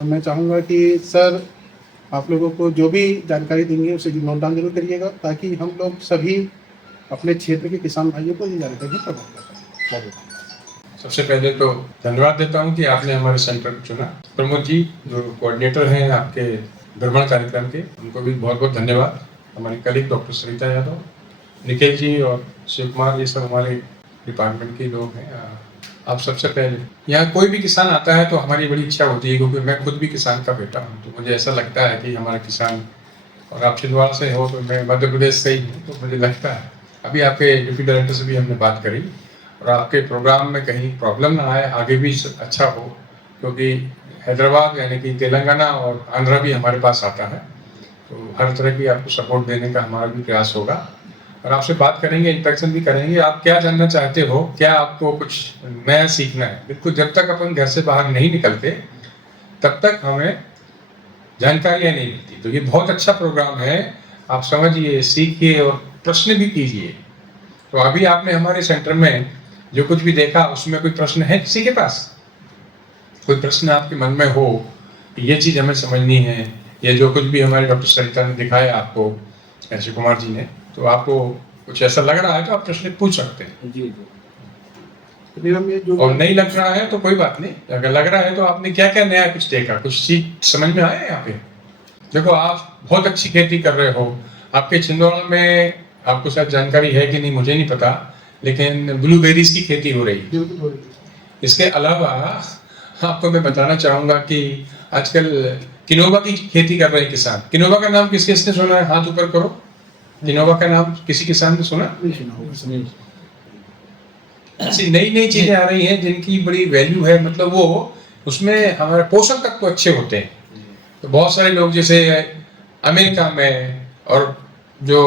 मैं चाहूँगा कि सर आप लोगों को जो भी जानकारी देंगे उसे नोट डाउन ज़रूर करिएगा ताकि हम लोग सभी अपने क्षेत्र के किसान भाइयों को ये जानकारी प्रदान कर सकें। सबसे पहले तो धन्यवाद देता हूं कि आपने हमारे सेंटर को चुना। प्रमोद जी जो कोऑर्डिनेटर हैं आपके भ्रमण कार्यक्रम के, उनको भी बहुत बहुत धन्यवाद। हमारी कलीग डॉक्टर सरिता यादव, निखिल जी और शिव कुमार, ये सब हमारे डिपार्टमेंट के लोग हैं। आप सबसे पहले यहाँ कोई भी किसान आता है तो हमारी बड़ी इच्छा होती है, क्योंकि मैं खुद भी किसान का बेटा हूँ, तो मुझे ऐसा लगता है कि हमारा किसान, और आप छिंदवाड़ा से हो तो मैं मध्य प्रदेश से ही हूँ, तो मुझे लगता है अभी आपके डिप्टी डायरेक्टर से भी हमने बात करी और आपके प्रोग्राम में कहीं प्रॉब्लम ना आए, आगे भी अच्छा हो, क्योंकि हैदराबाद यानी कि तेलंगाना और आंध्रा भी हमारे पास आता है, तो हर तरह की आपको सपोर्ट देने का हमारा भी प्रयास होगा और आपसे बात करेंगे, इंटरेक्शन भी करेंगे। आप क्या जानना चाहते हो, क्या आपको कुछ नया सीखना है? बिल्कुल, जब तक अपन घर से बाहर नहीं निकलते तब तक हमें जानकारियाँ नहीं मिलती। तो ये बहुत अच्छा प्रोग्राम है, आप समझिए, सीखिए और प्रश्न भी कीजिए। तो अभी आपने हमारे सेंटर में जो कुछ भी देखा उसमें कोई प्रश्न है किसी के पास? कोई प्रश्न आपके मन में हो कि ये चीज़ हमें समझनी है, या जो कुछ भी हमारे डॉक्टर सरिता ने दिखाया आपको, शिव कुमार जी ने, तो आपको कुछ ऐसा लग रहा है तो आप प्रश्न पूछ सकते हैं। जी जी। और नहीं लग रहा है तो कोई बात नहीं, अगर लग रहा है तो आपने क्या क्या नया कुछ देखा, कुछ चीज समझ में आया यहाँ पे? देखो, आप बहुत अच्छी खेती कर रहे हो, आपके छिंदवाड़ा में, आपको शायद जानकारी है कि नहीं मुझे नहीं पता, लेकिन ब्लूबेरीज की खेती हो रही है। इसके अलावा आपको मैं बताना चाहूंगा कि आजकल किनोवा की खेती कर रहे हैं किसान। किनोवा का नाम किस किसने सुना है? हाथ ऊपर करो। किनोवा का नाम किसी किसान ने सुना? ऐसी नई नई चीजें आ रही हैं जिनकी बड़ी वैल्यू है, मतलब वो उसमें हमारे पोषक तत्व अच्छे होते हैं। तो बहुत सारे लोग जैसे अमेरिका में और जो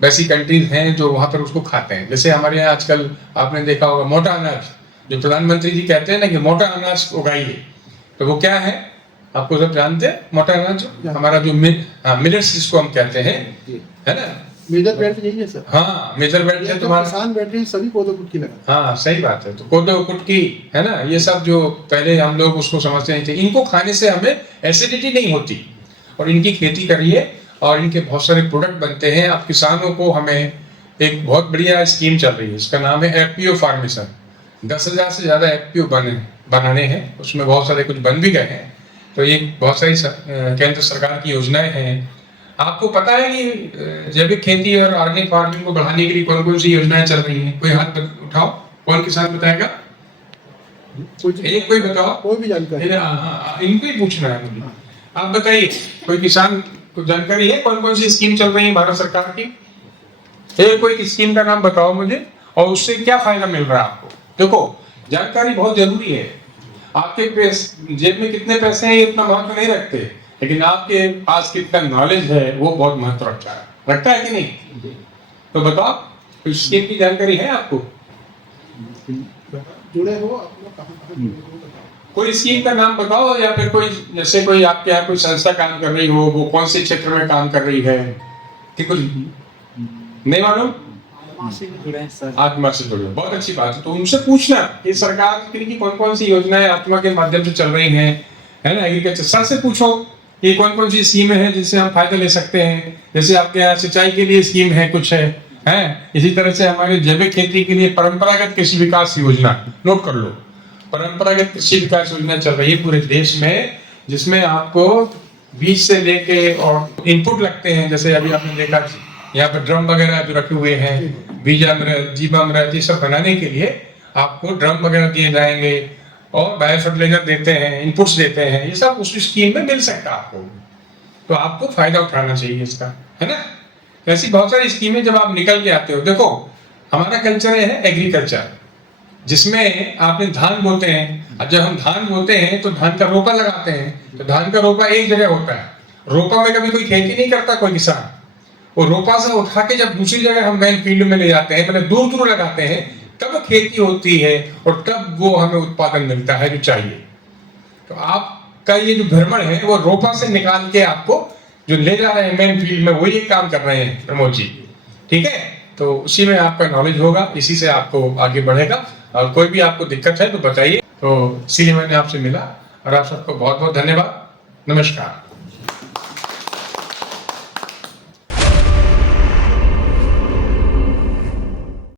वैसी कंट्रीज हैं जो वहाँ पर उसको खाते हैं, जैसे हमारे यहाँ आजकल आपने देखा होगा मोटा अनाज, जो प्रधानमंत्री जी कहते हैं ना कि मोटा अनाज उगाइए, तो वो क्या है आपको सब जानते हैं? मोटा अनाज हमारा जो मिलेट्स जिसको हम कहते हैं, है ना? मेजर बेल्ट यही है सर। हाँ, मेजर बेल्ट है तुम्हारा। किसान बैटरी सभी कोदो कुटकी लगा। हाँ, सही बात है। तो कोदो कुटकी, है ना, ये सब जो पहले हम लोग उसको समझते नहीं थे, इनको खाने से हमें एसिडिटी नहीं होती, और इनकी खेती करिए और इनके बहुत सारे प्रोडक्ट बनते हैं। आप किसानों को, हमें एक बहुत बढ़िया स्कीम चल रही है, इसका नाम है एफपीओ फार्मेशन। 10,000 से ज़्यादा एफपीओ बनाने हैं, उसमें बहुत सारे कुछ बन भी गए हैं। तो ये बहुत सारी केंद्र सरकार की योजनाएं हैं। आपको पता है कि जैविक खेती और ऑर्गेनिक फार्मिंग को बढ़ाने के लिए कौन कौन सी योजनाएं चल रही हैं? कोई हाथ उठाओ, कौन किसान बताएगा? एक कोई बताओ, कोई भी जानकारी। हाँ, इनको ही पूछना है मुझे। आप बताइए, कोई किसान को जानकारी है कौन कौन सी स्कीम चल रही है भारत सरकार की? कोई स्कीम का नाम बताओ मुझे, और उससे क्या फायदा मिल रहा है आपको? देखो, जानकारी बहुत जरूरी है। आपके जेब में कितने पैसे हैं ये इतना महत्व नहीं रखते, लेकिन आपके पास कितना नॉलेज है वो बहुत महत्व रखता है कि नहीं? तो बताओ, कुछ स्कीम की जानकारी है आपको? जुड़े हो आप लोग कहाँ जुड़े हो बताओ। कोई स्कीम का नाम बताओ, या फिर कोई, जैसे कोई आपके यहाँ कोई संस्था काम कर रही हो, वो कौन से क्षेत्र में काम कर रही है कि कुछ नहीं मालूम? आत्मा से जुड़े, बहुत अच्छी बात है। तो उनसे पूछना कि सरकार की कौन कौन सी योजनाएं आत्मा के माध्यम से चल रही हैं, है ना? एग्रीकल्चर सर से पूछो कि कौन कौन सी स्कीमें हैं जिससे हम फायदा ले सकते हैं। जैसे आपके यहाँ सिंचाई के लिए स्कीम है, कुछ है। इसी तरह से हमारे जैविक खेती के लिए परंपरागत कृषि विकास योजना, नोट कर लो, परंपरागत कृषि विकास योजना चल रही है पूरे देश में, जिसमें आपको बीज से लेके और इनपुट लगते हैं। जैसे अभी आपने देखा यहाँ पर ड्रम वगैरह जो रखे हुए हैं, बीजामृत, जीवामृत, ये सब बनाने के लिए आपको ड्रम वगैरह दिए जाएंगे, और बायो फर्टिलाइजर देते हैं, इनपुट्स देते हैं। ये सब उस स्कीम में मिल सकता है आपको, तो आपको फायदा उठाना चाहिए इसका, है ना? ऐसी बहुत सारी स्कीमें जब आप निकल के आते हो। देखो, हमारा कल्चर है एग्रीकल्चर, जिसमें आपने धान बोते हैं, और जब हम धान बोते हैं तो धान का रोपा लगाते हैं। तो धान का रोपा एक जगह होता है, रोपा में कभी कोई खेती नहीं करता कोई किसान। वो रोपा से उठा के जब दूसरी जगह हम मेन फील्ड में ले जाते हैं, पहले दूर दूर लगाते हैं, तब खेती होती है और तब वो हमें उत्पादन मिलता है जो चाहिए। तो आपका ये जो भ्रमण है वो रोपा से निकाल के आपको जो ले जा रहे हैं मेन फील्ड में, वही एक काम कर रहे हैं प्रमोद जी, ठीक है? तो उसी में आपका नॉलेज होगा, इसी से आपको आगे बढ़ेगा। और कोई भी आपको दिक्कत है तो बताइए। तो इसीलिए मैंने आपसे मिला, और आप सबको बहुत बहुत धन्यवाद। नमस्कार।